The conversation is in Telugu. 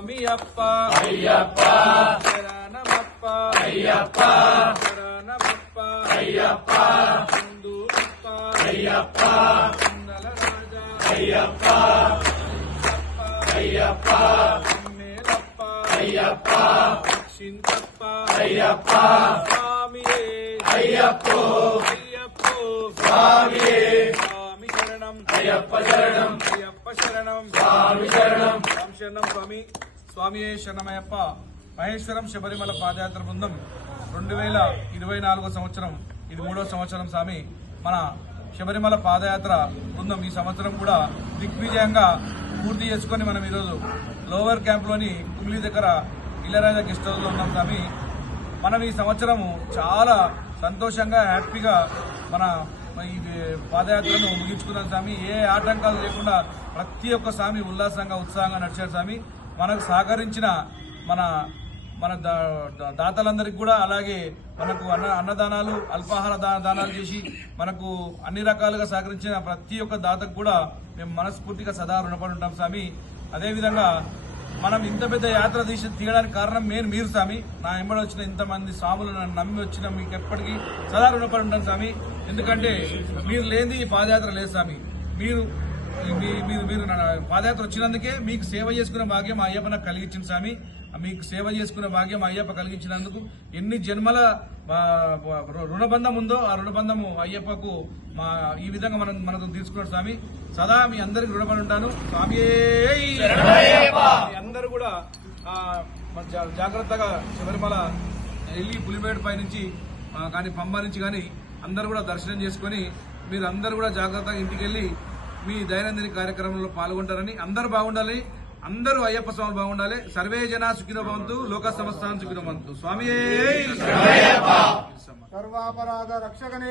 స్వామియప్ప అయ్యప్ప శరణమప్ప అయ్యప్ప శరణమప్ప అయ్యప్ప హిందూరప్ప అయ్యప్ప కుందల రాజా అయ్యప్ప అయ్యప్ప మేలప్ప అయ్యప్ప చింతప్ప అయ్యప్ప స్వామియే అయ్యప్పో అయ్యప్పో స్వామియే స్వామి శరణం అయ్యప్ప శరణం అయ్యప్ప శరణం స్వామి శరణం శరణం స్వామి స్వామియే శరణమయ్యప్ప. మహేశ్వరం శబరిమల పాదయాత్ర బృందం 2024 సంవత్సరం ఇది 3వ సంవత్సరం స్వామి. మన శబరిమల పాదయాత్ర బృందం ఈ సంవత్సరం కూడా దిగ్విజయంగా పూర్తి చేసుకుని మనం ఈరోజు లోవర్ క్యాంప్లోని కుమిలి దగ్గర ఇళ్ళరాజా గెస్ట్ హౌస్లో ఉన్నాం స్వామి. మనం ఈ సంవత్సరము చాలా సంతోషంగా హ్యాపీగా మన ఈ పాదయాత్రను ముగించుకున్నాం స్వామి. ఏ ఆటంకాలు లేకుండా ప్రతి ఒక్క స్వామి ఉల్లాసంగా ఉత్సాహంగా నడిచారు స్వామి. మనకు సహకరించిన మన మన దాతలందరికీ కూడా, అలాగే మనకు అన్నదానాలు అల్పాహార దానాలు చేసి మనకు అన్ని రకాలుగా సహకరించిన ప్రతి ఒక్క దాతకు కూడా మేము మనస్ఫూర్తిగా సదా రుణపడి ఉంటాం స్వామి. అదేవిధంగా మనం ఇంత పెద్ద యాత్ర తీయడానికి కారణం మీరు స్వామి. నా ఎంబడి వచ్చిన ఇంతమంది స్వాములు నన్ను నమ్మి వచ్చిన మీకు ఎప్పటికీ సదా రుణపడి ఉంటాను స్వామి. ఎందుకంటే మీరు లేనిది ఈ పాదయాత్ర లేదు స్వామి. మీరు పాదయాత్ర వచ్చినందుకే మీకు సేవ చేసుకునే భాగ్యం అయ్యప్ప నాకు కలిగించింది స్వామి. మీకు సేవ చేసుకునే భాగ్యం అయ్యప్ప కలిగించినందుకు ఎన్ని జన్మల రుణబంధం ఉందో ఆ రుణబంధము అయ్యప్పకు ఈ విధంగా మనకు తీసుకున్నాడు స్వామి. సదా మీ అందరికి రుణపడి ఉంటాను స్వామి. అందరూ కూడా జాగ్రత్తగా శబరిమల వెళ్ళి పులిమేడు పై నుంచి కానీ పంబ నుంచి కానీ అందరూ కూడా దర్శనం చేసుకుని మీరు అందరూ కూడా జాగ్రత్తగా ఇంటికి వెళ్ళి మీ దైనందిన కార్యక్రమంలో పాల్గొంటారని, అందరూ బాగుండాలి, అందరూ అయ్యప్ప స్వామి బాగుండాలి. సర్వే జనా సుఖినో భవంతు, లోక సమస్తాన్ సుఖినో భవంతు. స్వామియే సర్వాపరాధ రక్షకనే.